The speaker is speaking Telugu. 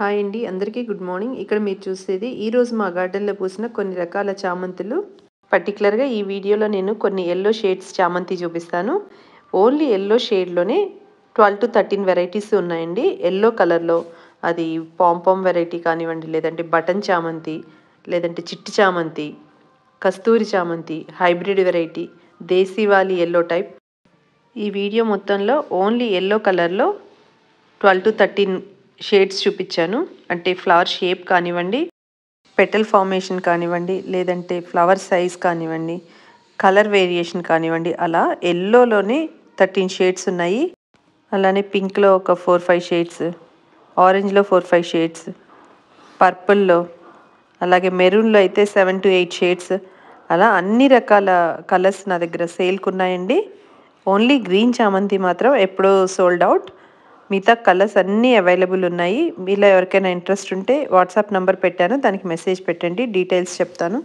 హాయ్ అండి, అందరికీ గుడ్ మార్నింగ్. ఇక్కడ మీరు చూసేది ఈరోజు మా గార్డెన్లో పూసిన కొన్ని రకాల చామంతులు. పర్టికులర్గా ఈ వీడియోలో నేను కొన్ని ఎల్లో షేడ్స్ చామంతి చూపిస్తాను. ఓన్లీ ఎల్లో షేడ్లోనే 12 to 13 వెరైటీస్ ఉన్నాయండి. ఎల్లో కలర్లో అది పాంపామ్ వెరైటీ కానివ్వండి, లేదంటే బటన్ చామంతి, లేదంటే చిట్టి చామంతి, కస్తూరి చామంతి, హైబ్రిడ్ వెరైటీ, దేశీవాలి ఎల్లో టైప్. ఈ వీడియో మొత్తంలో ఓన్లీ ఎల్లో కలర్లో 12 to 13 షేడ్స్ చూపించాను. అంటే ఫ్లవర్ షేప్ కానివ్వండి, పెటల్ ఫార్మేషన్ కానివ్వండి, లేదంటే ఫ్లవర్ సైజ్ కానివ్వండి, కలర్ వేరియేషన్ కానివ్వండి, అలా ఎల్లోలోనే 13 షేడ్స్ ఉన్నాయి. అలానే పింక్లో ఒక 4-5 షేడ్స్, ఆరెంజ్లో 4-5 షేడ్స్, పర్పుల్లో, అలాగే మెరూన్లో అయితే 7 to 8 షేడ్స్, అలా అన్ని రకాల కలర్స్ నా దగ్గర సేల్కి ఉన్నాయండి. ఓన్లీ గ్రీన్ చామంతి మాత్రం ఎప్పుడో సోల్డ్ అవుట్. మిగతా కలర్స్ అన్నీ అవైలబుల్ ఉన్నాయి. మీలో ఎవరికైనా ఇంట్రెస్ట్ ఉంటే వాట్సాప్ నెంబర్ పెట్టాను, దానికి మెసేజ్ పెట్టండి, డీటెయిల్స్ చెప్తాను.